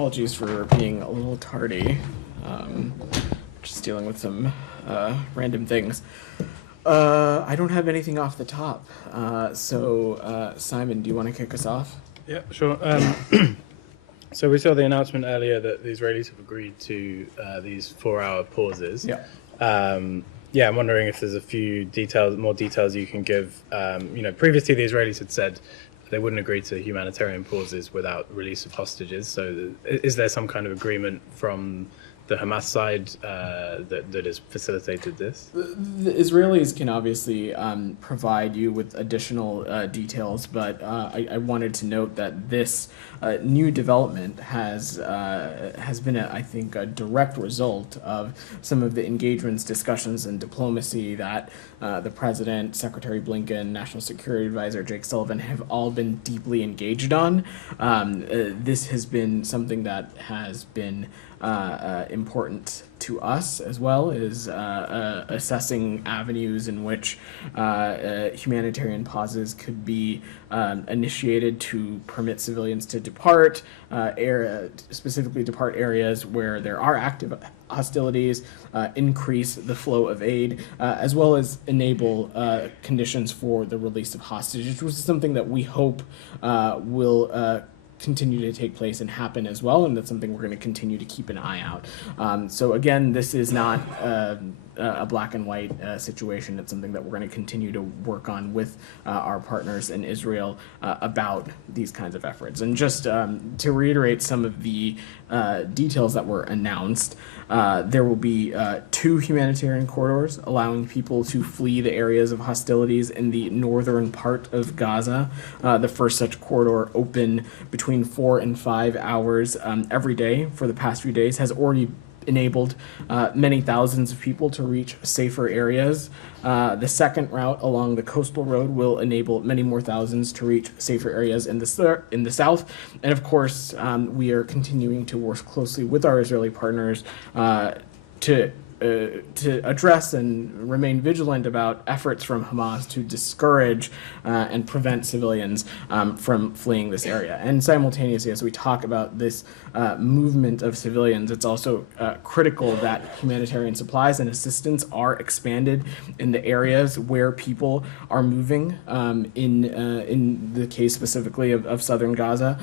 Apologies for being a little tardy. Just dealing with some random things. I don't have anything off the top. So Simon, do you want to kick us off? Yeah, sure. So we saw the announcement earlier that the Israelis have agreed to these 4-hour pauses. Yeah. Yeah, I'm wondering if there's a few more details you can give. Previously the Israelis had said they wouldn't agree to humanitarian pauses without release of hostages. So is there some kind of agreement from the Hamas side that has facilitated this? The Israelis can obviously provide you with additional details, but I wanted to note that this new development has been, I think, a direct result of some of the engagements, discussions, and diplomacy that the President, Secretary Blinken, National Security Advisor Jake Sullivan have all been deeply engaged on. This has been something that has been important to us, as well as assessing avenues in which humanitarian pauses could be initiated to permit civilians to depart, specifically depart areas where there are active hostilities, increase the flow of aid, as well as enable conditions for the release of hostages, which is something that we hope will continue to take place and happen as well, and that's something we're going to continue to keep an eye out. So again, this is not a black and white situation. It's something that we're going to continue to work on with our partners in Israel about these kinds of efforts. And just to reiterate some of the details that were announced, there will be 2 humanitarian corridors allowing people to flee the areas of hostilities in the northern part of Gaza. The first such corridor, open between 4 and 5 hours every day for the past few days, has already enabled many thousands of people to reach safer areas. The second route along the coastal road will enable many more thousands to reach safer areas in the south. And of course, we are continuing to work closely with our Israeli partners to address and remain vigilant about efforts from Hamas to discourage and prevent civilians from fleeing this area. And simultaneously, as we talk about this movement of civilians, it's also critical that humanitarian supplies and assistance are expanded in the areas where people are moving. In the case specifically of southern Gaza,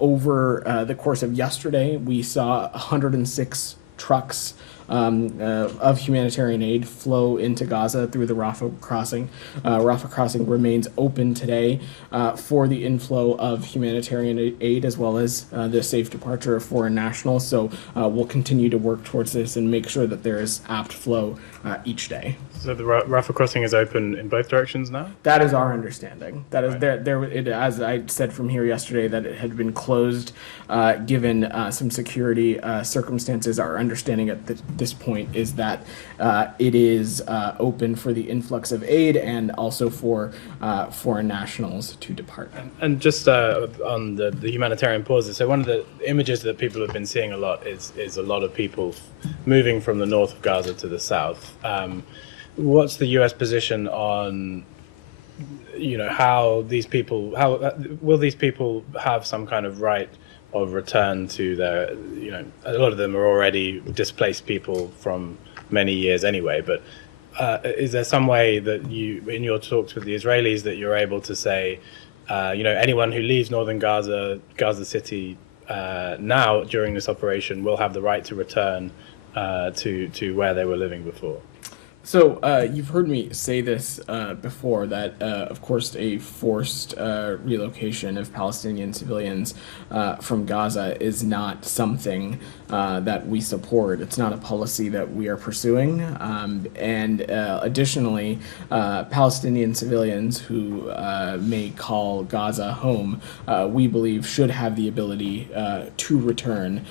over the course of yesterday, we saw 106 trucks of humanitarian aid flow into Gaza through the Rafah crossing. Rafah crossing remains open today for the inflow of humanitarian aid, as well as the safe departure of foreign nationals. So we'll continue to work towards this and make sure that there is apt flow each day. So the Rafah crossing is open in both directions now? That is our understanding. That is right. As I said from here yesterday, that it had been closed given some security circumstances. Our understanding at this point is that it is open for the influx of aid and also for foreign nationals to depart. And just on the humanitarian pauses, so one of the images that people have been seeing a lot is a lot of people moving from the north of Gaza to the south. What's the U.S. position on, how will these people have some kind of right of return to their, a lot of them are already displaced people from many years anyway, but is there some way that you, in your talks with the Israelis, that you're able to say, anyone who leaves northern Gaza City now during this operation will have the right to return to where they were living before? So you've heard me say this before, that of course a forced relocation of Palestinian civilians from Gaza is not something that we support. It's not a policy that we are pursuing. And additionally, Palestinian civilians who may call Gaza home, we believe should have the ability to return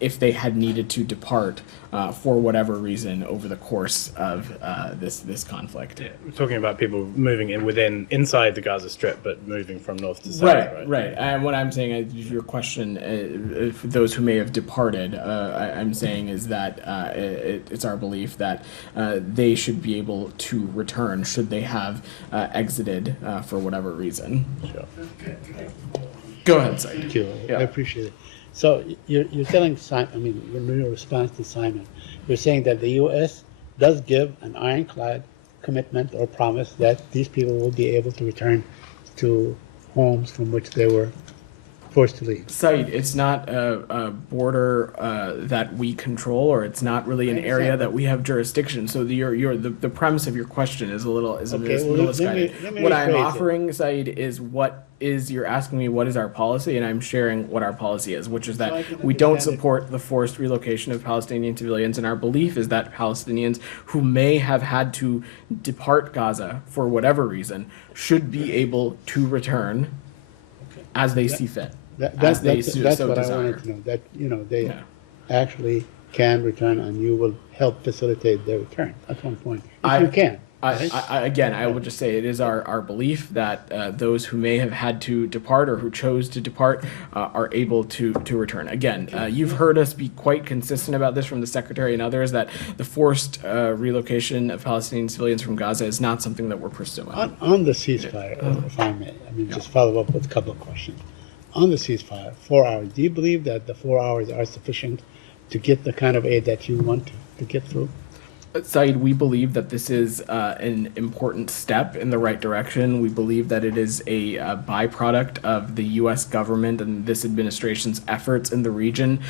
if they had needed to depart for whatever reason over the course of this conflict. Yeah, we're talking about people moving inside the Gaza Strip, but moving from north to south. Right. And what I'm saying is, your question, for those who may have departed, I'm saying is that it's our belief that they should be able to return should they have exited for whatever reason. Sure. Go ahead, Said. Thank you. Yeah. I appreciate it. So you're telling Simon, I mean, in your response to Simon, you're saying that the U.S. does give an ironclad commitment or promise that these people will be able to return to homes from which they were forced to leave. Said, it's not a border that we control, or it's not really an area that we have jurisdiction. So the premise of your question is a little misguided. Let me What I'm rephrase it. offering, Said, is you're asking me what is our policy, and I'm sharing what our policy is, which is So I that can we don't understand it. support the forced relocation of Palestinian civilians, and our belief is that Palestinians who may have had to depart Gaza for whatever reason should be able to return as they see fit. That's so what desire. I wanted to know, that, they Yeah. actually can return and you will help facilitate their return at one point, if I- you can. I would just say it is our belief that those who may have had to depart or who chose to depart are able to return. Again, you've heard us be quite consistent about this from the Secretary and others, that the forced relocation of Palestinian civilians from Gaza is not something that we're pursuing. On the ceasefire, if I may, just follow up with a couple of questions. On the ceasefire, 4 hours, do you believe that the 4 hours are sufficient to get the kind of aid that you want to get through? Saeed, we believe that this is an important step in the right direction. We believe that it is a byproduct of the U.S. government and this administration's efforts in the region.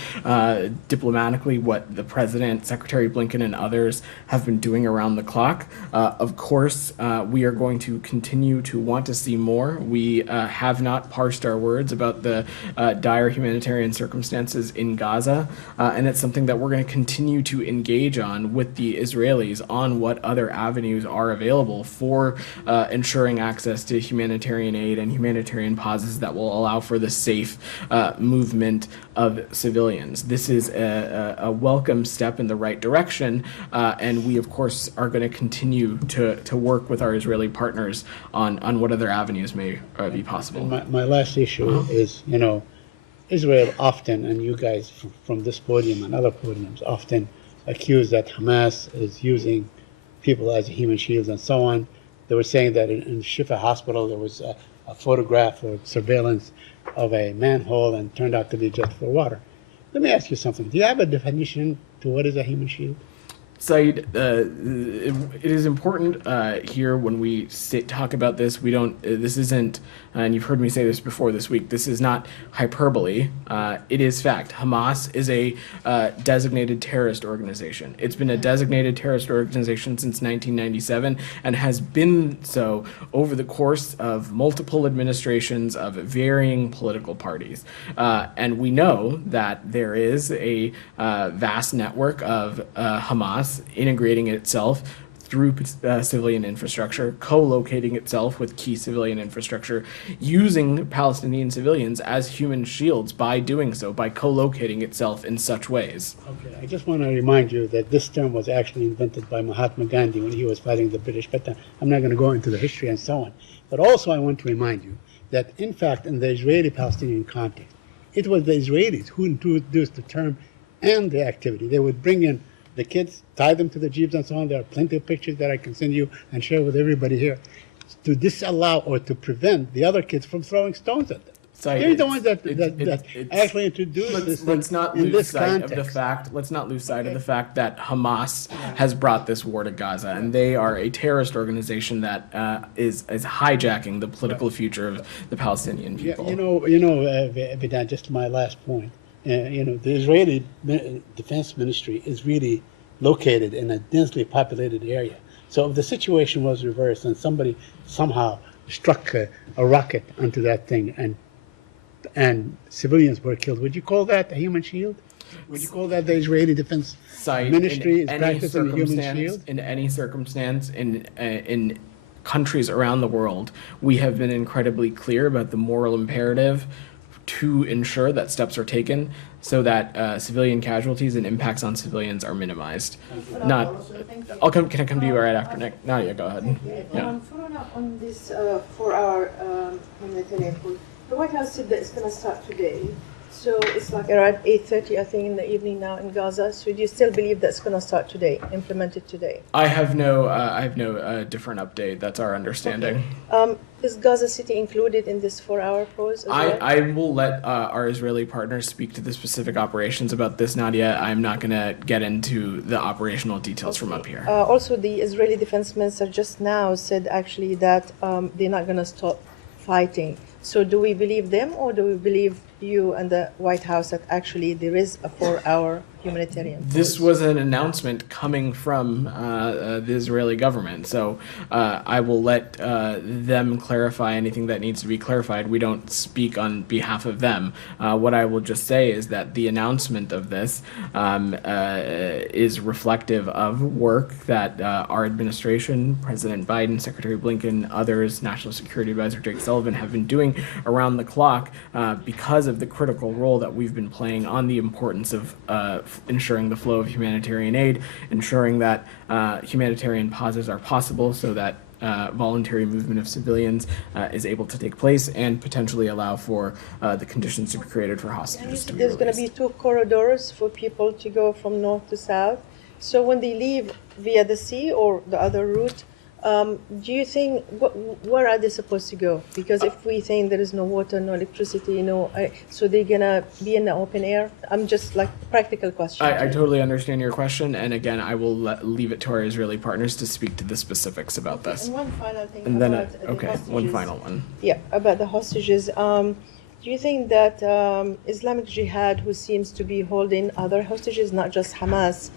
Diplomatically, what the President, Secretary Blinken, and others have been doing around the clock. Of course, we are going to continue to want to see more. We have not parsed our words about the dire humanitarian circumstances in Gaza, and it's something that we're going to continue to engage on with the Israelis on what other avenues are available for ensuring access to humanitarian aid and humanitarian pauses that will allow for the safe movement of civilians. This is a welcome step in the right direction, and we, of course, are going to continue to work with our Israeli partners on what other avenues may be possible. My last issue is, Israel often, and you guys from this podium and other podiums often accuse that Hamas is using people as human shields and so on. They were saying that in Shifa Hospital there was a photograph or surveillance of a manhole and turned out to be just for water. Let me ask you something. Do you have a definition to what is a human shield? Said, it is important here when we talk about this. We don't. This isn't, and you've heard me say this before this week. This is not hyperbole. It is fact. Hamas is a designated terrorist organization. It's been a designated terrorist organization since 1997 and has been so over the course of multiple administrations of varying political parties. And we know that there is a vast network of Hamas integrating itself through civilian infrastructure, co-locating itself with key civilian infrastructure, using Palestinian civilians as human shields by doing so, by co-locating itself in such ways. Okay, I just want to remind you that this term was actually invented by Mahatma Gandhi when he was fighting the British, but I'm not going to go into the history and so on. But also I want to remind you that, in fact, in the Israeli-Palestinian context, it was the Israelis who introduced the term and the activity. They would bring in the kids, tie them to the jeeps and so on. There are plenty of pictures that I can send you and share with everybody here to disallow or to prevent the other kids from throwing stones at them. They're the ones that actually introduced this Let's not in lose this sight context. of the fact. Let's not lose sight of the fact that Hamas has brought this war to Gaza, and they are a terrorist organization that is hijacking the political future of the Palestinian people. Vedant, just my last point. The Israeli Defense Ministry is really located in a densely populated area. So if the situation was reversed and somebody somehow struck a rocket onto that thing and civilians were killed, would you call that a human shield? Would you call that the Israeli Defense Ministry is practicing a human shield? In any circumstance, in countries around the world, we have been incredibly clear about the moral imperative to ensure that steps are taken so that civilian casualties and impacts on civilians are minimized. Can I come to you right after Nick? Nadia, go ahead. Yeah. Following up on this 4-hour humanitarian pause, the White House said that it's going to start today. So it's like around 8:30, I think, in the evening now in Gaza. So do you still believe that's going to start today, implemented today? I have no different update. That's our understanding. Is Gaza City included in this 4-hour pause as well? I will let our Israeli partners speak to the specific operations about this, Nadia. I'm not going to get into the operational details from up here. Also, the Israeli defense minister just now said actually that they're not going to stop fighting. So do we believe them, or do we believe you and the White House that actually there is a 4-hour humanitarian pause? This was an announcement coming from the Israeli government, so I will let them clarify anything that needs to be clarified. We don't speak on behalf of them. What I will just say is that the announcement of this is reflective of work that our administration, President Biden, Secretary Blinken, others, National Security Advisor Jake Sullivan have been doing around the clock because of the critical role that we've been playing on the importance of ensuring the flow of humanitarian aid, ensuring that humanitarian pauses are possible so that voluntary movement of civilians is able to take place and potentially allow for the conditions to be created for hostages to be There's going to released. be 2 corridors for people to go from north to south. So when they leave via the sea or the other route, do you think, where are they supposed to go? Because if we think there is no water, no electricity, so they're going to be in the open air? I'm just like practical question. I totally understand your question, and again, I will leave it to our Israeli partners to speak to the specifics about this. And one final thing And then, about the hostages. one final one. Yeah, about the hostages. Do you think that Islamic Jihad, who seems to be holding other hostages, not just Hamas,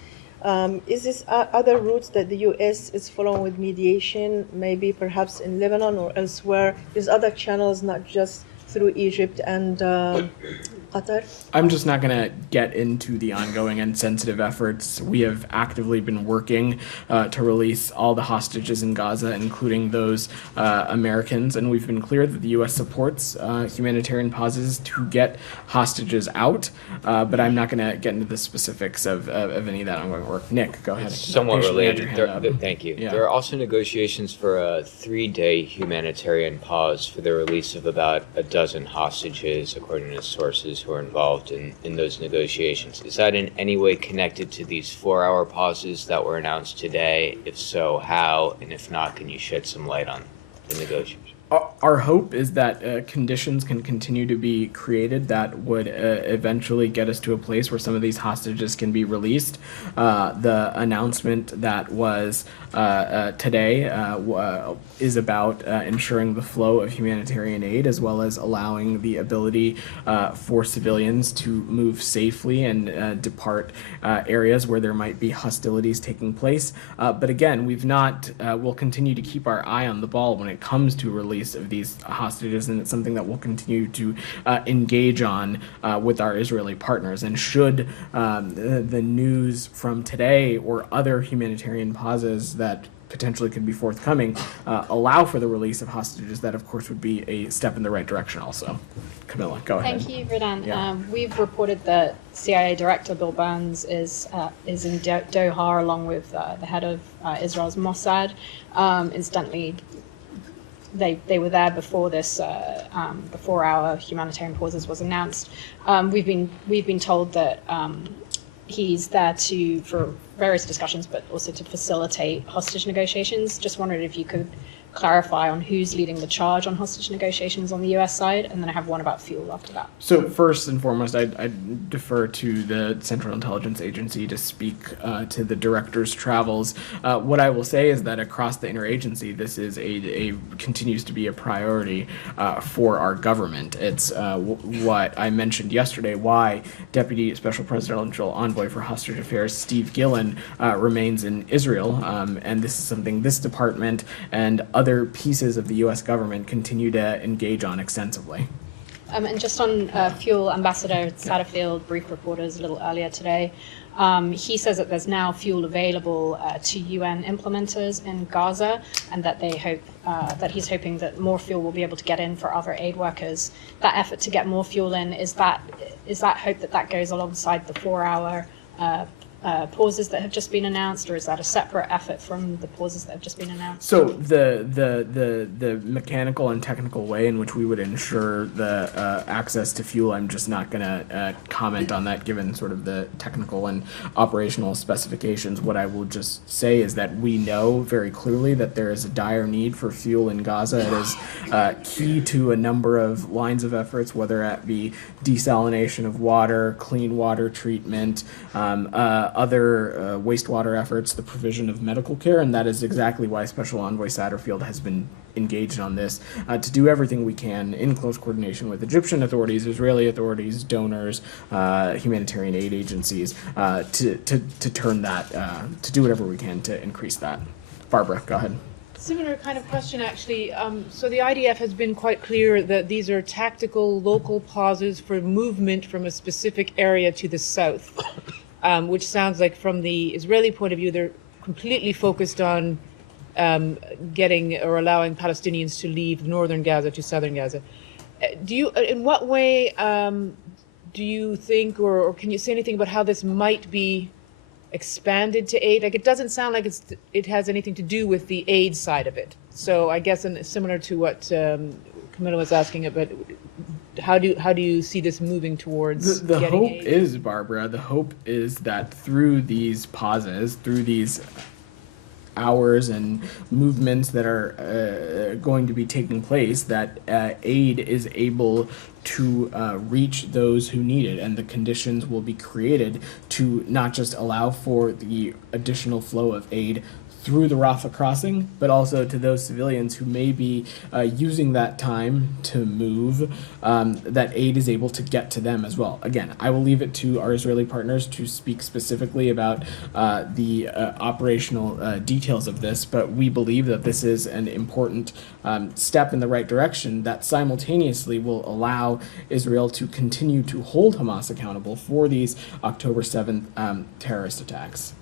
is this other routes that the U.S. is following with mediation, maybe perhaps in Lebanon or elsewhere? There's other channels, not just through Egypt and Qatar? I'm just not going to get into the ongoing and sensitive efforts. We have actively been working to release all the hostages in Gaza, including those Americans, and we've been clear that the U.S. supports humanitarian pauses to get hostages out, but I'm not going to get into the specifics of any of that ongoing work. Nick, go ahead. Somewhat Patiently had related. your hand up. Thank you. Yeah. There are also negotiations for a 3-day humanitarian pause for the release of about a dozen hostages, according to sources who are involved in those negotiations. Is that in any way connected to these 4-hour pauses that were announced today? If so, how? And if not, can you shed some light on the negotiations? Our hope is that conditions can continue to be created that would eventually get us to a place where some of these hostages can be released. The announcement that was today is about ensuring the flow of humanitarian aid, as well as allowing the ability for civilians to move safely and depart areas where there might be hostilities taking place. But again, we'll continue to keep our eye on the ball when it comes to release of these hostages, and it's something that we'll continue to engage on with our Israeli partners. And should the news from today or other humanitarian pauses that potentially could be forthcoming allow for the release of hostages, that of course would be a step in the right direction also. Camilla, go ahead. Thank you, Vedant. Yeah. We've reported that CIA Director Bill Burns is in Doha along with the head of Israel's Mossad. Incidentally, they were there before this before our humanitarian pauses was announced. We've been told that he's there for various discussions, but also to facilitate hostage negotiations. Just wondered if you could clarify on who's leading the charge on hostage negotiations on the U.S. side, and then I have one about fuel after that. So first and foremost, I defer to the Central Intelligence Agency to speak to the director's travels. What I will say is that across the interagency, this is continues to be a priority for our government. It's what I mentioned yesterday, why Deputy Special Presidential Envoy for Hostage Affairs Steve Gillen remains in Israel, and this is something this department and other pieces of the U.S. government continue to engage on extensively. And just on fuel, Ambassador Satterfield briefed reporters a little earlier today. He says that there's now fuel available to UN implementers in Gaza, and that he's hoping that more fuel will be able to get in for other aid workers. That effort to get more fuel in, is that hope that goes alongside the 4-hour pauses that have just been announced, or is that a separate effort from the pauses that have just been announced? So the mechanical and technical way in which we would ensure the access to fuel, I'm just not going to comment on that given sort of the technical and operational specifications. What I will just say is that we know very clearly that there is a dire need for fuel in Gaza. It is key to a number of lines of efforts, whether that be desalination of water, clean water treatment, other wastewater efforts, the provision of medical care, and that is exactly why Special Envoy Satterfield has been engaged on this to do everything we can in close coordination with Egyptian authorities, Israeli authorities, donors, humanitarian aid agencies to turn that, to do whatever we can to increase that. Barbara, go ahead. Similar kind of question, actually. So the IDF has been quite clear that these are tactical local pauses for movement from a specific area to the south, which sounds like from the Israeli point of view, they're completely focused on getting or allowing Palestinians to leave northern Gaza to southern Gaza. In what way do you think, or can you say anything about how this might be expanded to aid? Like, it doesn't sound like it has anything to do with the aid side of it. So I guess similar to what Camilla was asking about, how do you see this moving towards the getting hope aid? is, Barbara, the hope is that through these pauses, through these hours and movements that are going to be taking place, that aid is able to reach those who need it, and the conditions will be created to not just allow for the additional flow of aid through the Rafah crossing, but also to those civilians who may be using that time to move, that aid is able to get to them as well. Again, I will leave it to our Israeli partners to speak specifically about the operational details of this, but we believe that this is an important step in the right direction that simultaneously will allow Israel to continue to hold Hamas accountable for these October 7th terrorist attacks.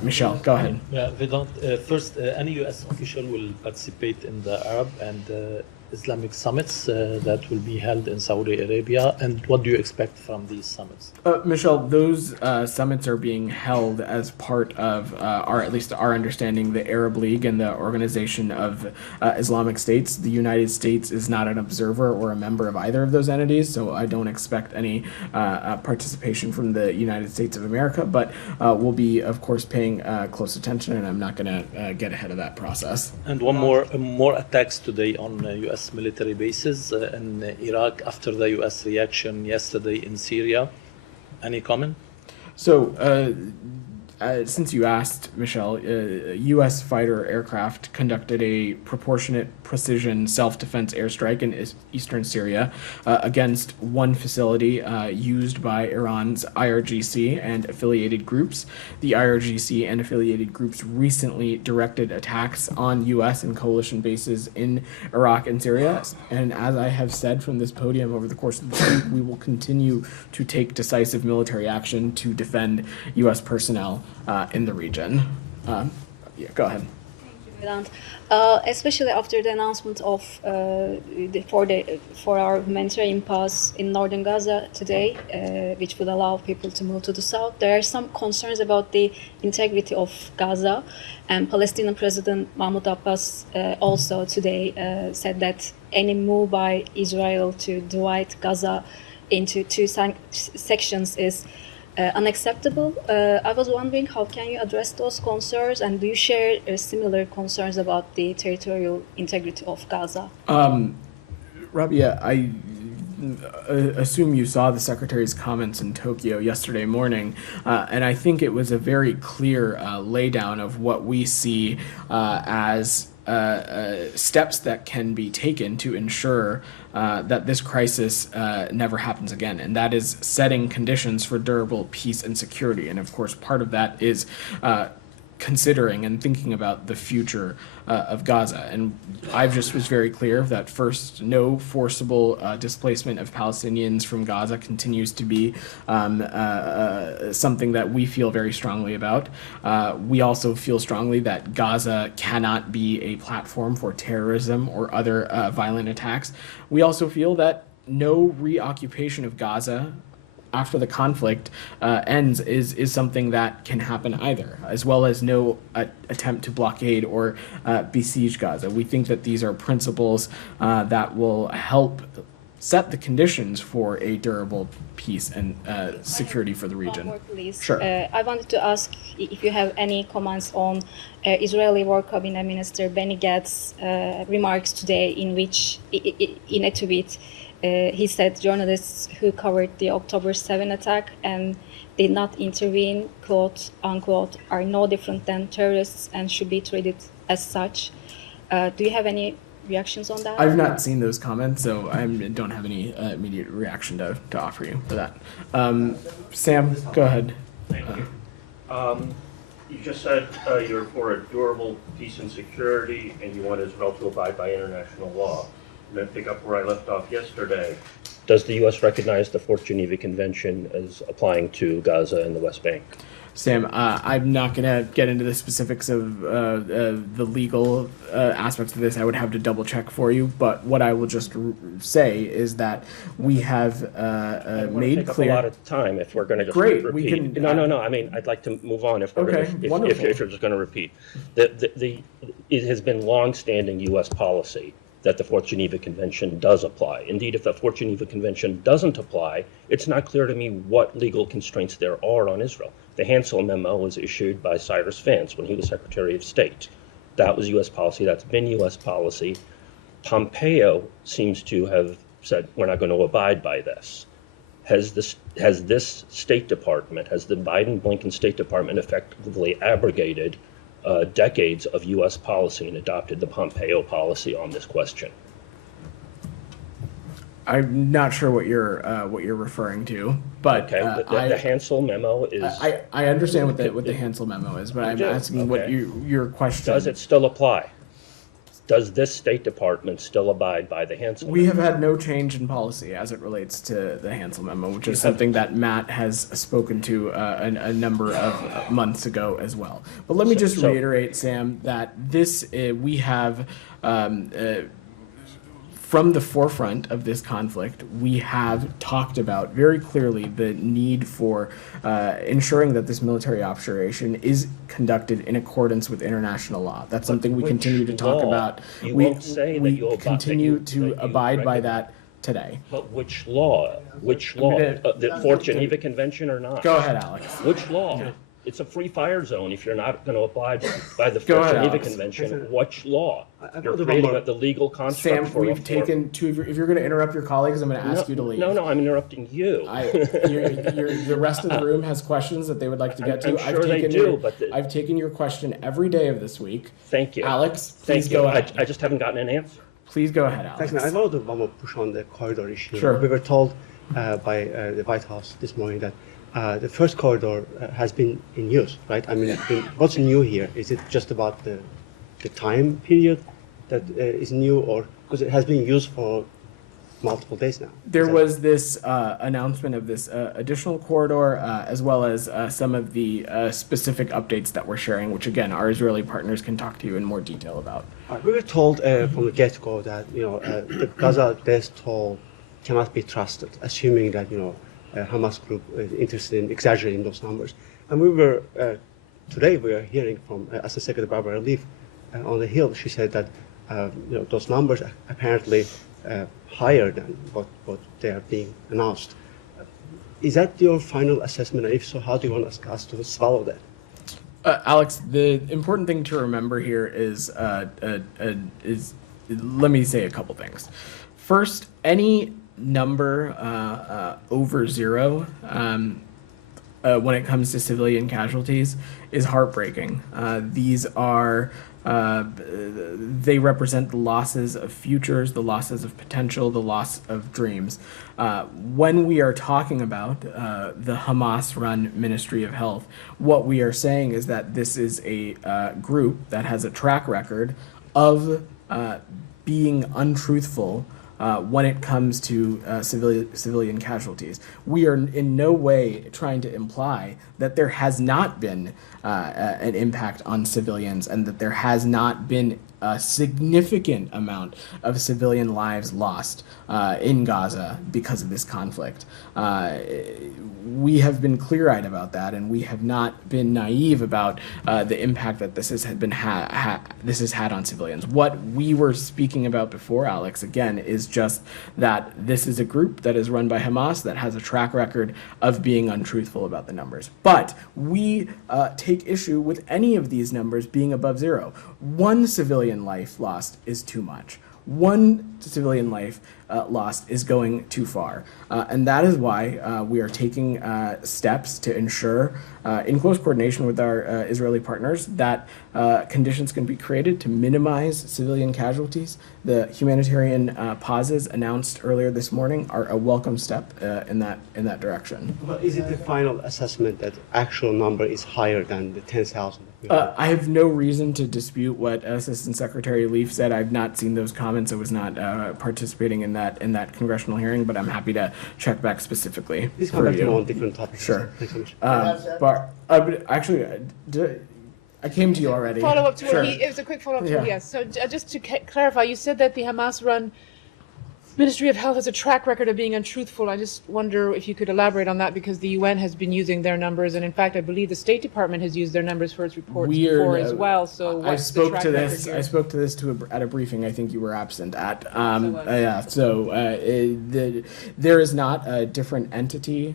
Michelle, go ahead. Yeah, Vedant, first, any U.S. official will participate in the Arab and Islamic summits that will be held in Saudi Arabia, and what do you expect from these summits? Michelle, those summits are being held as part of, at least our understanding, the Arab League and the Organization of Islamic States. The United States is not an observer or a member of either of those entities, so I don't expect any participation from the United States of America, but we'll be, of course, paying close attention, and I'm not going to get ahead of that process. And one more attacks today on U.S. military bases in Iraq after the U.S. reaction yesterday in Syria. Any comment? So, since you asked, Michelle, U.S. fighter aircraft conducted a proportionate precision self-defense airstrike in eastern Syria against one facility used by Iran's IRGC and affiliated groups. The IRGC and affiliated groups recently directed attacks on U.S. and coalition bases in Iraq and Syria. And as I have said from this podium over the course of this week, we will continue to take decisive military action to defend U.S. personnel in the region. Yeah, go ahead. Vedant. Especially after the announcement of for our humanitarian pause in northern Gaza today, which would allow people to move to the south, there are some concerns about the integrity of Gaza, and Palestinian President Mahmoud Abbas also today said that any move by Israel to divide Gaza into two sections is unacceptable. I was wondering, how can you address those concerns, and do you share similar concerns about the territorial integrity of Gaza? Rabia, I assume you saw the Secretary's comments in Tokyo yesterday morning, and I think it was a very clear laydown of what we see as steps that can be taken to ensure that this crisis never happens again, and that is setting conditions for durable peace and security. And of course, part of that is considering and thinking about the future of Gaza. And I just was very clear that first, no forcible displacement of Palestinians from Gaza continues to be something that we feel very strongly about. We also feel strongly that Gaza cannot be a platform for terrorism or other violent attacks. We also feel that no reoccupation of Gaza after the conflict ends is something that can happen either, as well as no attempt to blockade or besiege Gaza. We think that these are principles that will help set the conditions for a durable peace and security for the region. One more, please. Sure. I wanted to ask if you have any comments on Israeli War Cabinet Minister Benny Gantz's remarks today, in which, in a tweet, he said journalists who covered the October 7 attack and did not intervene, quote unquote, are no different than terrorists and should be treated as such. Do you have any reactions on that? I've not seen those comments, so I don't have any immediate reaction to offer you for that. Sam, go ahead. Thank you. You just said you're for a durable peace and security, and you want Israel to abide by international law. I'm going to pick up where I left off yesterday. Does the U.S. recognize the Fourth Geneva Convention as applying to Gaza and the West Bank? Sam, I'm not going to get into the specifics of the legal aspects of this. I would have to double check for you. But what I will just say is that we have made take clear. Up a lot of time if we're going to just Great, repeat. we can. No. I mean, I'd like to move on if we're Okay, going to, wonderful. if you're just going to repeat. It has been long-standing U.S. policy that the Fourth Geneva Convention does apply. Indeed, if the Fourth Geneva Convention doesn't apply, it's not clear to me what legal constraints there are on Israel. The Hansel memo was issued by Cyrus Vance when he was Secretary of State. That was U.S. policy. That's been U.S. policy. Pompeo seems to have said, we're not going to abide by this. Has this State Department, has the Biden-Blinken State Department effectively abrogated decades of U.S. policy and adopted the Pompeo policy on this question? I'm not sure what you're referring to, but Okay, the Hansel memo is. I understand what the Hansel memo is, but I'm asking what your question. Does it still apply? Does this State Department still abide by the Hansel memo? We have had no change in policy as it relates to the Hansel memo, which is something that Matt has spoken to a number of months ago as well. But let me just reiterate, Sam, that this we have. From the forefront of this conflict, we have talked about very clearly the need for ensuring that this military operation is conducted in accordance with international law. That's something we continue to talk about. You We won't say that you'll continue to that you abide by recognize- that today. But which law? Which law? The Fourth Geneva Convention or not? Go ahead, Alex. Which law? It's a free fire zone if you're not going to abide by the Go Fourth ahead, Geneva Alex. Convention. Which law? I've You're got creating one more. the legal construct Sam, for we've taken two. If you're going to interrupt your colleagues, I'm going to ask you to leave. No, I'm interrupting you. The rest of the room has questions that they would like to get to. I'm sure they do, but I've taken your question every day of this week. Thank you. Alex, please Thank you. go ahead. I just haven't gotten an answer. Please go ahead, Alex. Thanks, man. I wanted to one more push on the corridor issue. Sure. We were told by the White House this morning that the first corridor has been in use, right? I mean, what's new here? Is it just about the time period that is new, or because it has been used for multiple days now? There was this announcement of this additional corridor, as well as some of the specific updates that we're sharing, which again, our Israeli partners can talk to you in more detail about. We were told from the get-go that the Gaza death toll cannot be trusted, assuming that Hamas group is interested in exaggerating those numbers. And we were today we are hearing from Assistant Secretary Barbara Leaf on the Hill. She said that those numbers are apparently higher than what they are being announced. Is that your final assessment? And if so, how do you want us to swallow that? Alex, the important thing to remember here is let me say a couple things. First, any number over zero when it comes to civilian casualties is heartbreaking. These are they represent the losses of futures, the losses of potential, the loss of dreams. When we are talking about the Hamas-run Ministry of Health, what we are saying is that this is a group that has a track record of being untruthful when it comes to civilian casualties. We are in no way trying to imply that there has not been an impact on civilians and that there has not been a significant amount of civilian lives lost in Gaza because of this conflict. We have been clear-eyed about that, and we have not been naive about the impact that this has had on civilians. What we were speaking about before, Alex, again, is just that this is a group that is run by Hamas that has a track record of being untruthful about the numbers. But we take issue with any of these numbers being above zero. One civilian life lost is too much. One civilian life lost is going too far. And that is why we are taking steps to ensure, in close coordination with our Israeli partners, that conditions can be created to minimize civilian casualties. The humanitarian pauses announced earlier this morning are a welcome step in that direction. But is it the final assessment that actual number is higher than the 10,000? I have no reason to dispute what Assistant Secretary Leaf said. I've not seen those comments. I was not participating in that congressional hearing, but I'm happy to check back specifically. Please come back to on different topics. Sure. Thanks so much. But actually, I came to you already. Follow up to Sure. it was a quick follow up to Yeah. what he asked. So just to clarify, you said that the Hamas-run Ministry of Health has a track record of being untruthful. I just wonder if you could elaborate on that, because the UN has been using their numbers, and in fact, I believe the State Department has used their numbers for its reports before as well. So what's I the spoke track to record this. here? I spoke to this at a briefing. I think you were absent at. There is not a different entity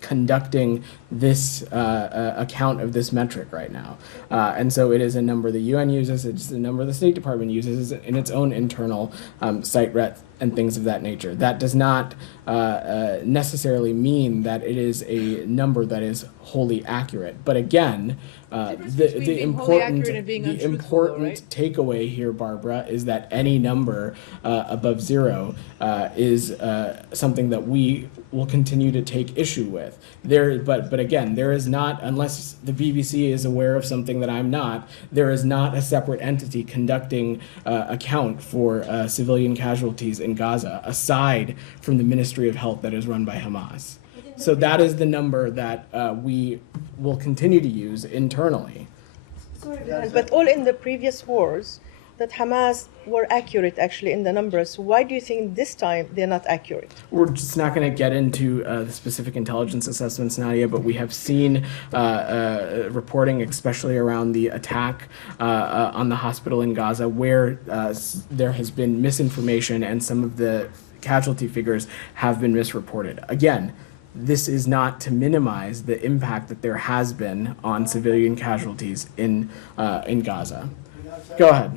conducting this account of this metric right now, and so it is a number the UN uses. It's a number the State Department uses in its own internal site rep and things of that nature. That does not necessarily mean that it is a number that is wholly accurate. But again, the important takeaway here, Barbara, is that any number above zero is something that we will continue to take issue with. But again, there is not, unless the BBC is aware of something that I'm not, there is not a separate entity conducting account for civilian casualties in Gaza, aside from the Ministry of Health that is run by Hamas. So that is the number that we will continue to use internally. But all in the previous wars, that Hamas were accurate actually in the numbers. Why do you think this time they're not accurate? We're just not going to get into the specific intelligence assessments, Nadia, but we have seen reporting, especially around the attack on the hospital in Gaza, where there has been misinformation and some of the casualty figures have been misreported. Again, this is not to minimize the impact that there has been on civilian casualties in Gaza. Go ahead.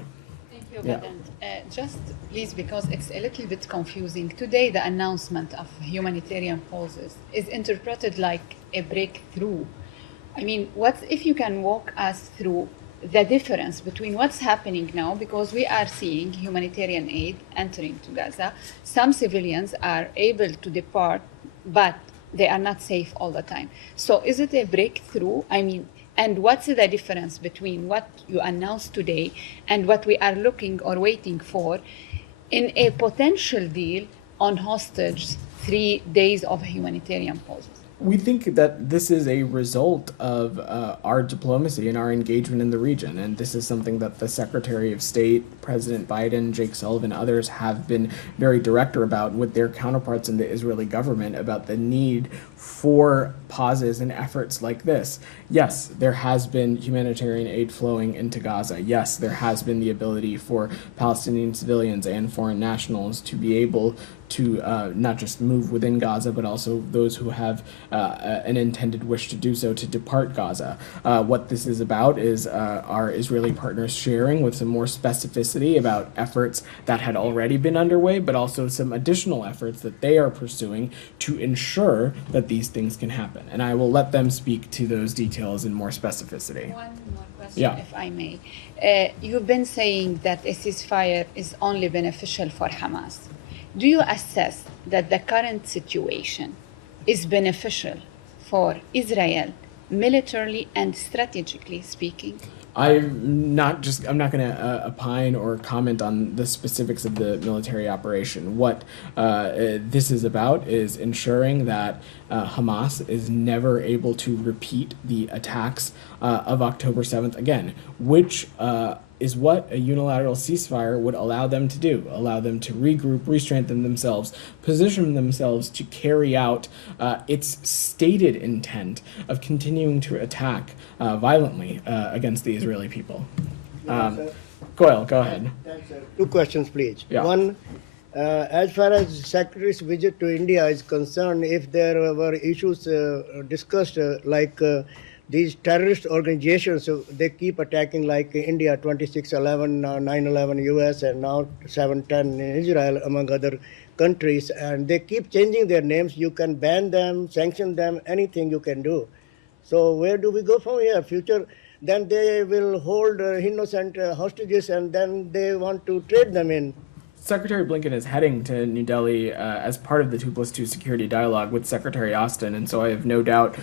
Thank you, Yeah. Vedant. Just please, because it's a little bit confusing. Today, the announcement of humanitarian pauses is interpreted like a breakthrough. I mean, what if you can walk us through the difference between what's happening now, because we are seeing humanitarian aid entering to Gaza. Some civilians are able to depart, but they are not safe all the time. So is it a breakthrough? I mean, and what's the difference between what you announced today and what we are looking or waiting for in a potential deal on hostage 3 days of humanitarian pauses? We think that this is a result of our diplomacy and our engagement in the region, and this is something that the Secretary of State, President Biden, Jake Sullivan, others have been very direct about with their counterparts in the Israeli government about the need for pauses and efforts like this. Yes, there has been humanitarian aid flowing into Gaza. Yes, there has been the ability for Palestinian civilians and foreign nationals to be able to not just move within Gaza, but also those who have an intended wish to do so to depart Gaza. What this is about is our Israeli partners sharing with some more specificity about efforts that had already been underway, but also some additional efforts that they are pursuing to ensure that these things can happen. And I will let them speak to those details in more specificity. One more question, Yeah. if I may. You've been saying that a ceasefire is only beneficial for Hamas. Do you assess that the current situation is beneficial for Israel, militarily and strategically speaking? I'm not going to opine or comment on the specifics of the military operation. What this is about is ensuring that Hamas is never able to repeat the attacks of October 7th again, which is what a unilateral ceasefire would allow them to do, allow them to regroup, re-strengthen themselves, position themselves to carry out its stated intent of continuing to attack violently against the Israeli people. Goyle, go ahead. Two questions, please. Yeah. One, as far as Secretary's visit to India is concerned, if there were issues discussed like these terrorist organizations, they keep attacking like India, 26/11, 9/11 US, and now 7/10 in Israel, among other countries, and they keep changing their names. You can ban them, sanction them, anything you can do. So where do we go from here? Future, then they will hold innocent hostages, and then they want to trade them in. Secretary Blinken is heading to New Delhi as part of the 2+2 security dialogue with Secretary Austin, and so I have no doubt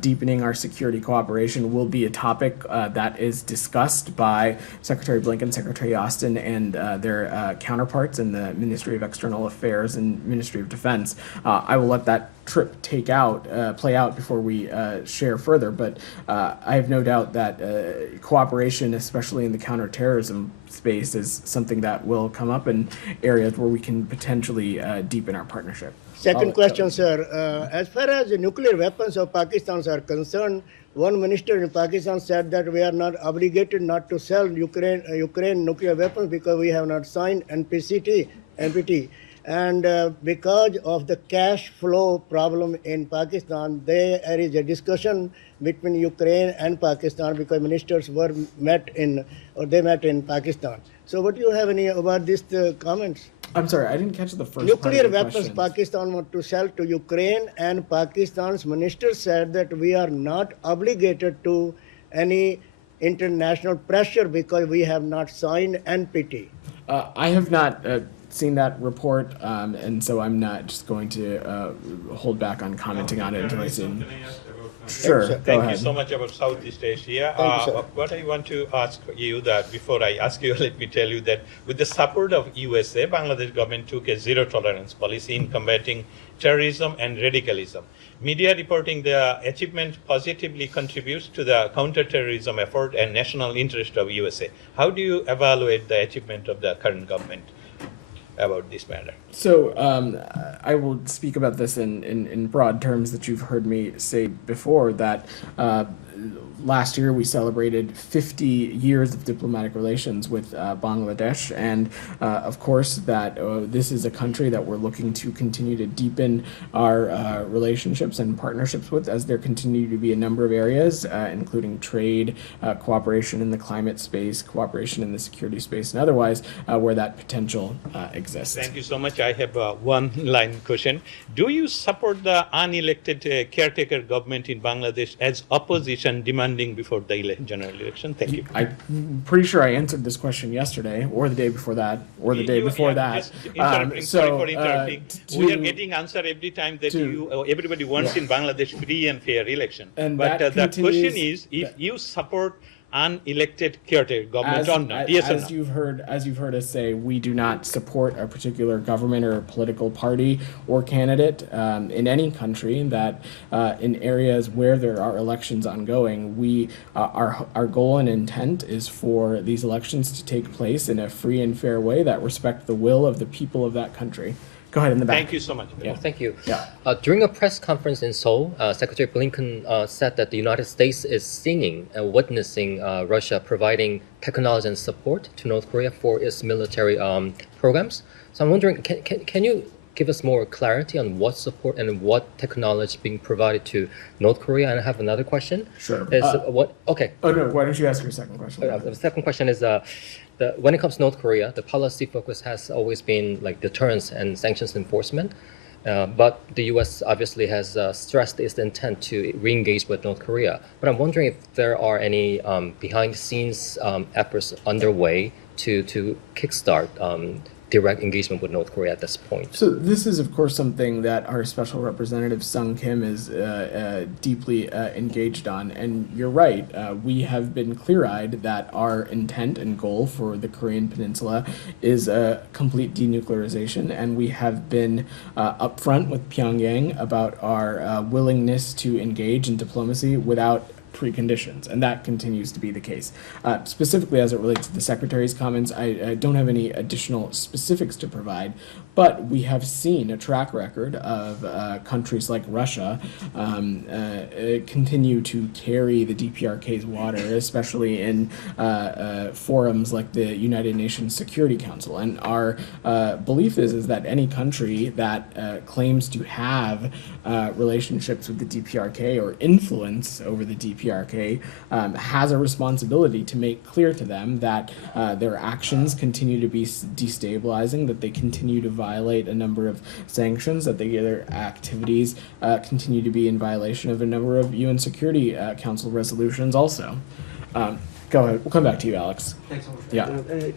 deepening our security cooperation will be a topic that is discussed by Secretary Blinken, Secretary Austin, and their counterparts in the Ministry of External Affairs and Ministry of Defense. I will let that trip play out before we share further, but I have no doubt that cooperation, especially in the counterterrorism space, is something that will come up in areas where we can potentially deepen our partnership. Second question, sir. As far as the nuclear weapons of Pakistan are concerned, one minister in Pakistan said that we are not obligated not to sell Ukraine nuclear weapons because we have not signed NPT. And because of the cash flow problem in Pakistan, there is a discussion between Ukraine and Pakistan because ministers met in Pakistan. So what do you have any about these comments? I'm sorry, I didn't catch the first Nuclear part of the weapons question. Pakistan want to sell to Ukraine, and Pakistan's minister said that we are not obligated to any international pressure because we have not signed NPT. I have not seen that report, and so I'm not just going to hold back on commenting on it until I see it. Sure, go Thank ahead. you so much about Southeast Asia. What I want to ask you that before I ask you, let me tell you that with the support of USA, Bangladesh government took a zero tolerance policy in combating terrorism and radicalism. Media reporting the achievement positively contributes to the counterterrorism effort and national interest of USA. How do you evaluate the achievement of the current government about this matter? So I will speak about this in broad terms that you've heard me say before, that last year we celebrated 50 years of diplomatic relations with Bangladesh, and of course that this is a country that we're looking to continue to deepen our relationships and partnerships with, as there continue to be a number of areas, including trade, cooperation in the climate space, cooperation in the security space, and otherwise, where that potential exists. Thank you so much. I have one-line question. Do you support the unelected caretaker government in Bangladesh as opposition demanding before the general election? Thank you. I'm pretty sure I answered this question yesterday, or the day before that, or the day before that. Sorry for interrupting. We are getting answer every time that everybody wants in Bangladesh free and fair election. But the question is, if you support unelected caretaker government or not? Yes or no? As you've heard us say, we do not support a particular government or a political party or candidate in any country that in areas where there are elections ongoing, our goal and intent is for these elections to take place in a free and fair way that respect the will of the people of that country. Go ahead in the back. Thank you so much. Yeah. Thank you. Yeah. During a press conference in Seoul, Secretary Blinken said that the United States is seeing and witnessing Russia providing technology and support to North Korea for its military programs. So I'm wondering, can you give us more clarity on what support and what technology being provided to North Korea? And I have another question. Sure. Okay. Oh no, why don't you ask your second question? The second question is, when it comes to North Korea, the policy focus has always been like deterrence and sanctions enforcement. But the U.S. obviously has stressed its intent to re-engage with North Korea. But I'm wondering if there are any behind-the-scenes efforts underway to kickstart direct engagement with North Korea at this point. So this is, of course, something that our special representative Sung Kim is deeply engaged on. And you're right, we have been clear-eyed that our intent and goal for the Korean Peninsula is a complete denuclearization, and we have been upfront with Pyongyang about our willingness to engage in diplomacy without preconditions, and that continues to be the case. Specifically as it relates to the Secretary's comments, I don't have any additional specifics to provide, but we have seen a track record of countries like Russia continue to carry the DPRK's water, especially in forums like the United Nations Security Council. And our belief is that any country that claims to have relationships with the DPRK or influence over the DPRK has a responsibility to make clear to them that their actions continue to be destabilizing, that they continue to violate a number of sanctions, that their activities continue to be in violation of a number of UN Security Council resolutions also. Go ahead. We'll come back to you, Alex. Thanks so much. Yeah.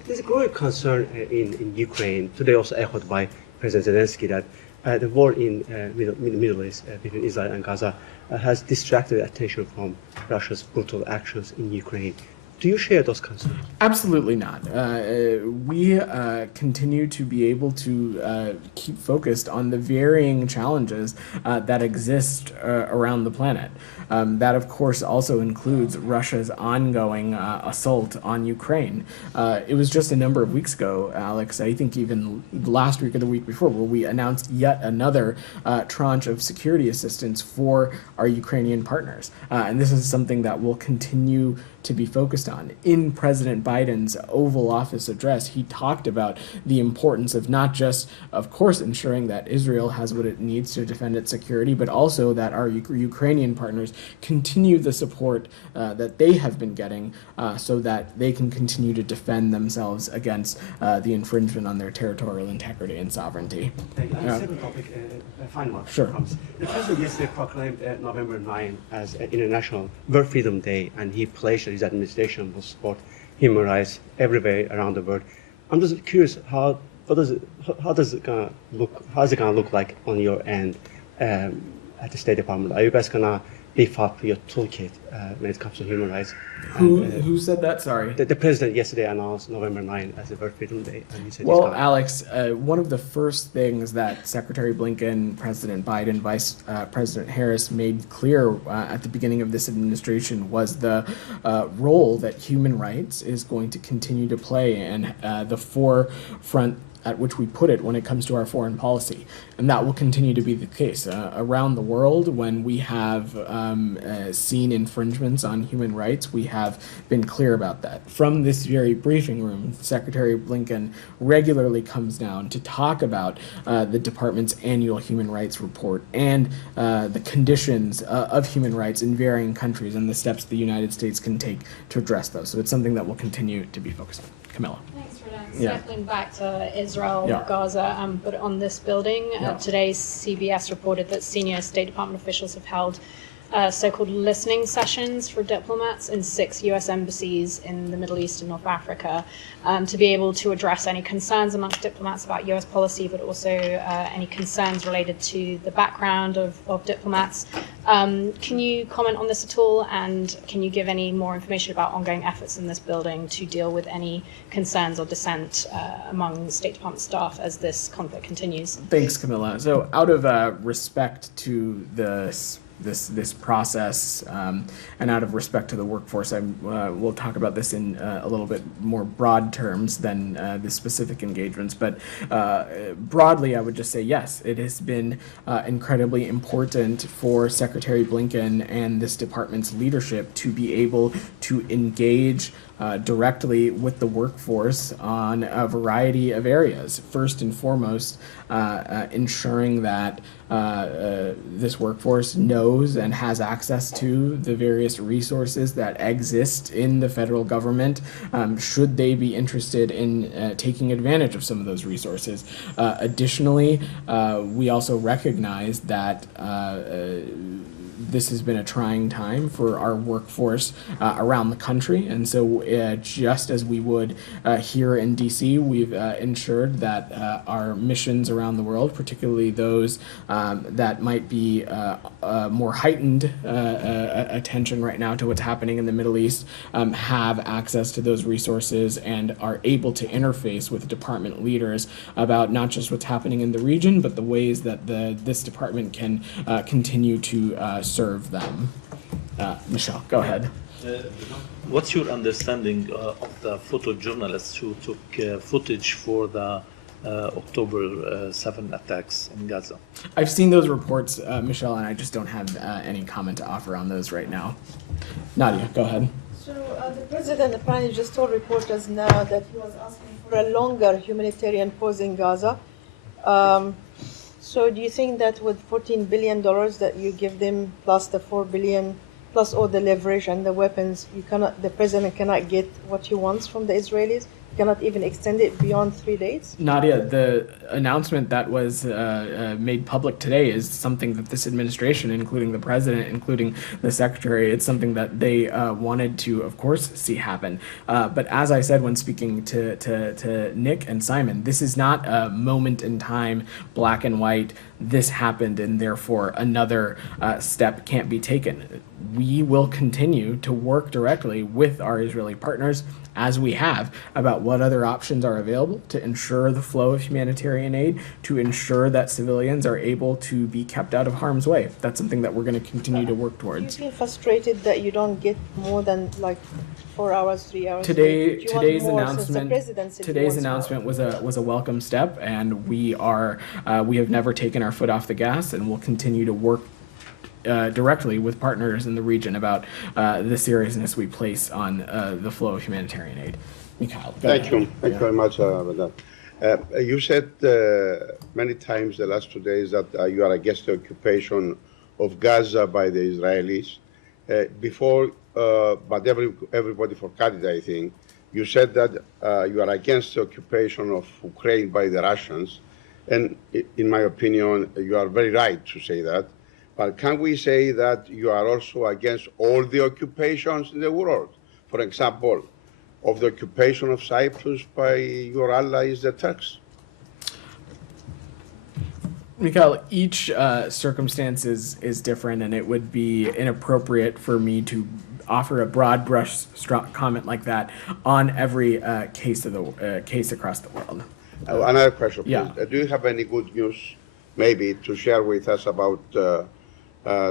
There's a growing concern in Ukraine, today also echoed by President Zelensky, that the war in Middle East between Israel and Gaza has distracted attention from Russia's brutal actions in Ukraine. Do you share those concerns? Absolutely not. We continue to be able to keep focused on the varying challenges that exist around the planet. That, of course, also includes Russia's ongoing assault on Ukraine. It was just a number of weeks ago, Alex, I think even last week or the week before, where we announced yet another tranche of security assistance for our Ukrainian partners. And this is something that will continue to be focused on. In President Biden's Oval Office address, he talked about the importance of not just, of course, ensuring that Israel has what it needs to defend its security, but also that our Ukrainian partners continue the support that they have been getting so that they can continue to defend themselves against the infringement on their territorial integrity and sovereignty. Thank you. Second topic, final one. Sure. The President yesterday proclaimed November 9 as International World Freedom Day, and he pledged that his administration will support human rights everywhere around the world. I'm just curious, how is it gonna look like on your end at the State Department? Are you guys gonna beef up your toolkit when it comes to human rights? Who said that? Sorry. The President yesterday announced November 9 as a World Freedom Day, and he said, well, Alex, one of the first things that Secretary Blinken, President Biden, Vice President Harris made clear at the beginning of this administration was the role that human rights is going to continue to play and the forefront at which we put it when it comes to our foreign policy. And that will continue to be the case. Around the world, when we have seen infringements on human rights, we have been clear about that. From this very briefing room, Secretary Blinken regularly comes down to talk about the department's annual human rights report and the conditions of human rights in varying countries and the steps the United States can take to address those. So it's something that will continue to be focused on. Camilla. Thanks, Vedant. Yeah. Circling back to Israel, Yeah. Gaza, but on this building, Yeah. today's CBS reported that senior State Department officials have held so-called listening sessions for diplomats in 6 U.S. embassies in the Middle East and North Africa to be able to address any concerns amongst diplomats about U.S. policy, but also any concerns related to the background of diplomats. Can you comment on this at all, and can you give any more information about ongoing efforts in this building to deal with any concerns or dissent among State Department staff as this conflict continues? Thanks, Camilla. So out of respect to this process and out of respect to the workforce, we'll talk about this in a little bit more broad terms than the specific engagements. But broadly, I would just say yes, it has been incredibly important for Secretary Blinken and this department's leadership to be able to engage directly with the workforce on a variety of areas. First and foremost, ensuring that this workforce knows and has access to the various resources that exist in the federal government, should they be interested in taking advantage of some of those resources. Additionally, we also recognize that this has been a trying time for our workforce around the country, and so just as we would here in DC, we've ensured that our missions around the world, particularly those that might be more heightened attention right now to what's happening in the Middle East, have access to those resources and are able to interface with department leaders about not just what's happening in the region, but the ways that this department can continue to serve them. Michelle, go ahead. What's your understanding of the photojournalists who took footage for the October 7 attacks in Gaza? I've seen those reports, Michelle, and I just don't have any comment to offer on those right now. Nadia, go ahead. So the president apparently just told reporters now that he was asking for a longer humanitarian pause in Gaza. So do you think that with $14 billion that you give them, plus the $4 billion, plus all the leverage and the weapons, the president cannot get what he wants from the Israelis? Cannot even extend it beyond 3 days? Nadia, the announcement that was made public today is something that this administration, including the president, including the secretary, it's something that they wanted to, of course, see happen. But as I said when speaking to Nick and Simon, this is not a moment in time, black and white, this happened and therefore another step can't be taken. We will continue to work directly with our Israeli partners, as we have, about what other options are available to ensure the flow of humanitarian aid, to ensure that civilians are able to be kept out of harm's way. That's something that we're going to continue to work towards. Do you feel frustrated that you don't get more than like 4 hours, 3 hours? Today's announcement was a welcome step, and we have never taken our foot off the gas, and we'll continue to work directly with partners in the region about the seriousness we place on the flow of humanitarian aid. Mikhail, Thank you very much, Vedant. You said many times the last 2 days that you are against the occupation of Gaza by the Israelis. But everybody forgot it, I think. You said that you are against the occupation of Ukraine by the Russians. And in my opinion, you are very right to say that. But can we say that you are also against all the occupations in the world? For example, of the occupation of Cyprus by your allies, the Turks? Mikhail, each circumstance is different, and it would be inappropriate for me to offer a broad brush comment like that on every case across the world. Another question, please. Yeah. Do you have any good news, maybe, to share with us about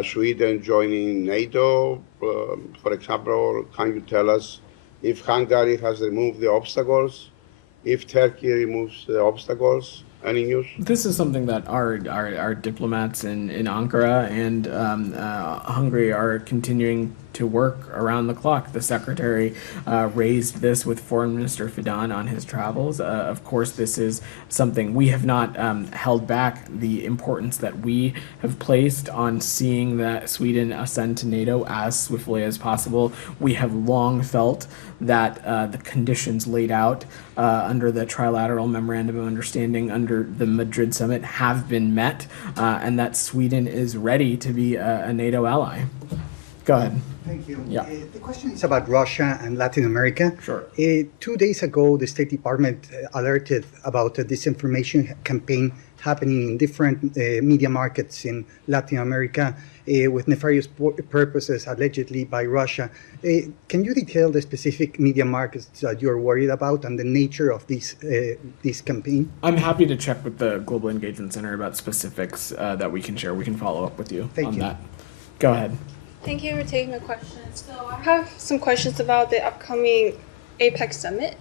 Sweden joining NATO, for example? Can you tell us if Hungary has removed the obstacles, if Turkey removes the obstacles? Any news? This is something that our diplomats in Ankara and Hungary are continuing to work around the clock. The secretary raised this with Foreign Minister Vedant on his travels. Of course, this is something we have not held back the importance that we have placed on seeing that Sweden ascend to NATO as swiftly as possible. We have long felt that the conditions laid out under the trilateral memorandum of understanding under the Madrid summit have been met, and that Sweden is ready to be a NATO ally. Go ahead. Thank you. Yeah. The question is about Russia and Latin America. Sure. 2 days ago, the State Department alerted about a disinformation campaign happening in different media markets in Latin America with nefarious purposes, allegedly by Russia. Can you detail the specific media markets that you're worried about and the nature of this campaign? I'm happy to check with the Global Engagement Center about specifics that we can share. We can follow up with you on that. Go ahead. Thank you for taking my question. So I have some questions about the upcoming APEC summit.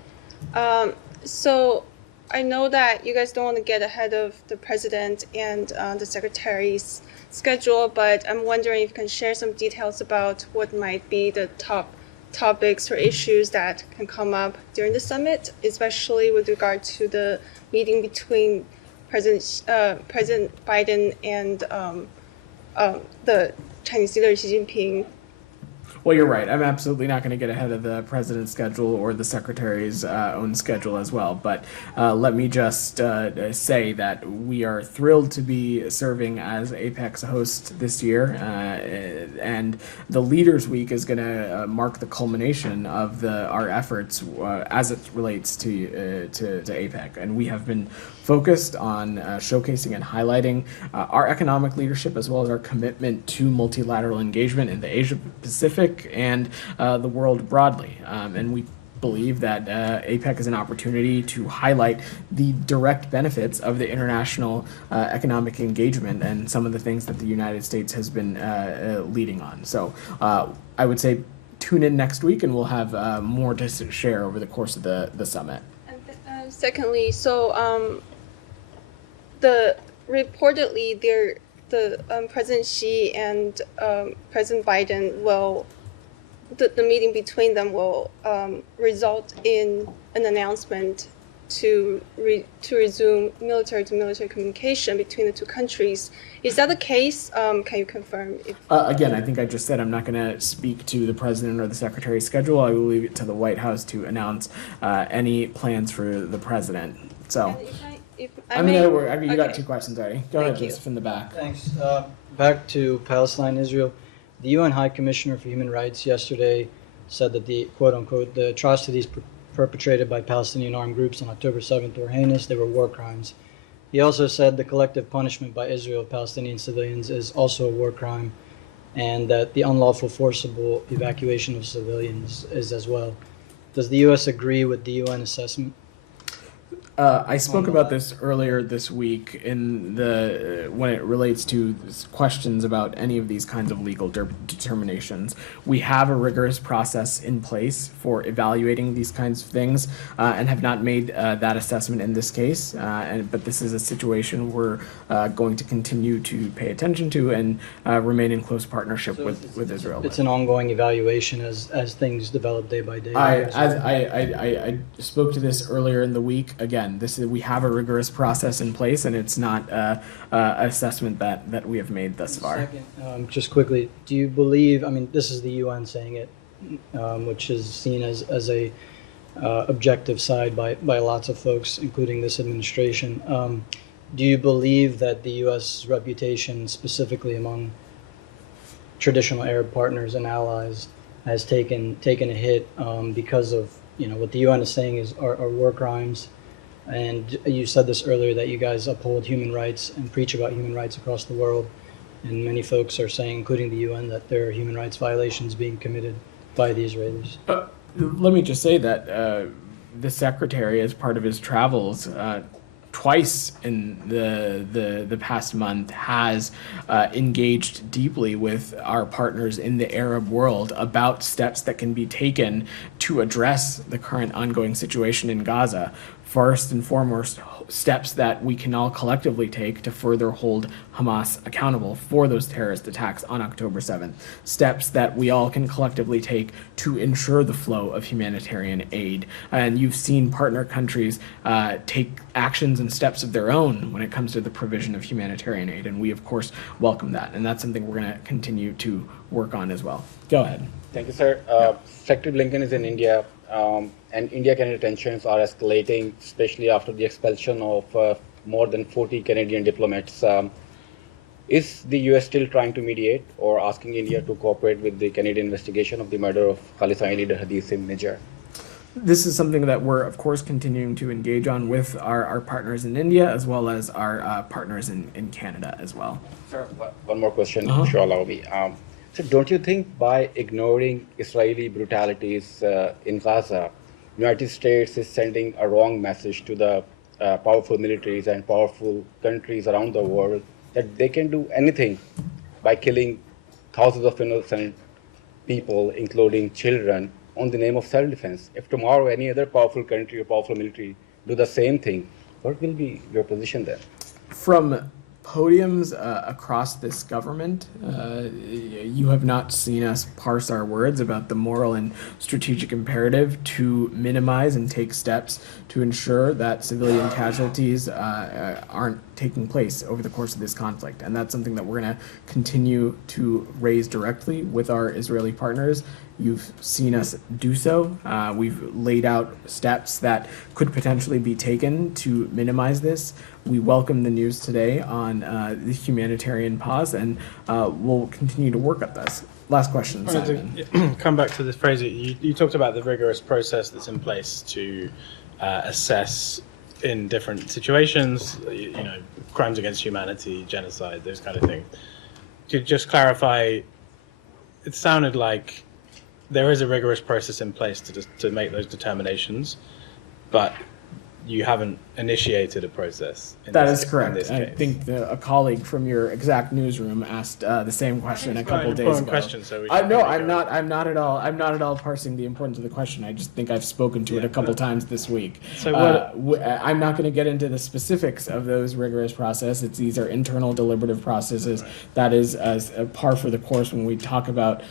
So I know that you guys don't want to get ahead of the president and the secretary's schedule, but I'm wondering if you can share some details about what might be the top topics or issues that can come up during the summit, especially with regard to the meeting between President Biden and the Chinese leader Xi Jinping. Well, you're right. I'm absolutely not going to get ahead of the president's schedule or the secretary's own schedule as well. But let me just say that we are thrilled to be serving as APEC's host this year. And the Leaders Week is going to mark the culmination of our efforts as it relates to APEC. And we have been focused on showcasing and highlighting our economic leadership as well as our commitment to multilateral engagement in the Asia Pacific and the world broadly. And we believe that APEC is an opportunity to highlight the direct benefits of the international economic engagement and some of the things that the United States has been leading on. So I would say tune in next week and we'll have more to share over the course of the summit. And secondly, so reportedly President Xi and President Biden will, the meeting between them will result in an announcement to resume military-to-military communication between the two countries. Is that the case? Can you confirm? Again, I think I just said I'm not going to speak to the president or the secretary's schedule. I will leave it to the White House to announce any plans for the president. So. You got two questions already. Go ahead, just from the back. Thanks. Back to Palestine, Israel. The UN High Commissioner for Human Rights yesterday said that the quote-unquote the atrocities perpetrated by Palestinian armed groups on October 7th were heinous. They were war crimes. He also said the collective punishment by Israel of Palestinian civilians is also a war crime, and that the unlawful forcible evacuation of civilians is as well. Does the U.S. agree with the UN assessment? I spoke about this earlier this week in when it relates to questions about any of these kinds of legal determinations. We have a rigorous process in place for evaluating these kinds of things and have not made that assessment in this case. But this is a situation we're going to continue to pay attention to and remain in close partnership with Israel. It's an ongoing evaluation as things develop day by day. I spoke to this earlier in the week. Again, we have a rigorous process in place, and it's not an assessment that we have made thus far. Second, just quickly, do you believe? I mean, this is the UN saying it, which is seen as a objective side by lots of folks, including this administration. Do you believe that the U.S. reputation, specifically among traditional Arab partners and allies, has taken a hit because of what the UN is saying are war crimes? And you said this earlier, that you guys uphold human rights and preach about human rights across the world. And many folks are saying, including the UN, that there are human rights violations being committed by the Israelis. Let me just say that the secretary, as part of his travels, twice in the past month, has engaged deeply with our partners in the Arab world about steps that can be taken to address the current ongoing situation in Gaza. First and foremost, steps that we can all collectively take to further hold Hamas accountable for those terrorist attacks on October 7th. Steps that we all can collectively take to ensure the flow of humanitarian aid. And you've seen partner countries take actions and steps of their own when it comes to the provision of humanitarian aid. And we, of course, welcome that. And that's something we're going to continue to work on as well. Go ahead. Thank you, sir. Secretary Blinken is in India. And India-Canada tensions are escalating, especially after the expulsion of more than 40 Canadian diplomats. Is the U.S. still trying to mediate or asking India to cooperate with the Canadian investigation of the murder of Palestinian leader Hadith Singh Nijjar? This is something that we're, of course, continuing to engage on with our partners in India, as well as our partners in Canada as well. Sir, one more question, if you allow me. So don't you think by ignoring Israeli brutalities in Gaza, United States is sending a wrong message to the powerful militaries and powerful countries around the world that they can do anything by killing thousands of innocent people, including children, on the name of self-defense? If tomorrow any other powerful country or powerful military do the same thing, what will be your position then? From podiums across this government, you have not seen us parse our words about the moral and strategic imperative to minimize and take steps to ensure that civilian casualties aren't taking place over the course of this conflict. And that's something that we're going to continue to raise directly with our Israeli partners. You've seen us do so. We've laid out steps that could potentially be taken to minimize this. We welcome the news today on the humanitarian pause, and we'll continue to work at this. Last question, Simon. To come back to this phrase, you talked about the rigorous process that's in place to assess in different situations, crimes against humanity, genocide, those kind of things. To just clarify, it sounded like there is a rigorous process in place to make those determinations, but you haven't initiated a process. That is correct. I think a colleague from your exact newsroom asked the same question a couple days ago. Question, so No, I'm not at all. I'm not at all parsing the importance of the question. I just think I've spoken to it a couple times this week. So I'm not going to get into the specifics of those rigorous processes. These are internal deliberative processes. Right. That is as a par for the course when we talk about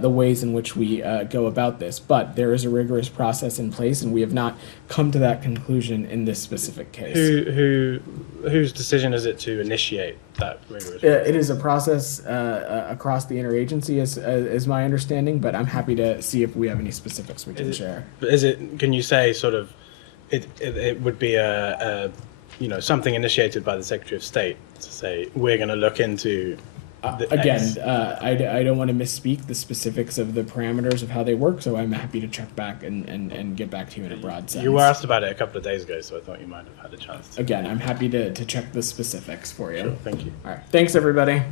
the ways in which we go about this. But there is a rigorous process in place, and we have not come to that conclusion in this specific case. Whose decision is it to initiate that rigorous process? It is a process across the interagency, is my understanding, but I'm happy to see if we have any specifics we can share. Can you say sort of, it would be something initiated by the Secretary of State to say, we're going to look into I don't want to misspeak the specifics of the parameters of how they work, so I'm happy to check back and get back to you in a broad sense. You were asked about it a couple of days ago, so I thought you might have had a chance to. Again, I'm happy to check the specifics for you. Sure, thank you. All right. Thanks, everybody.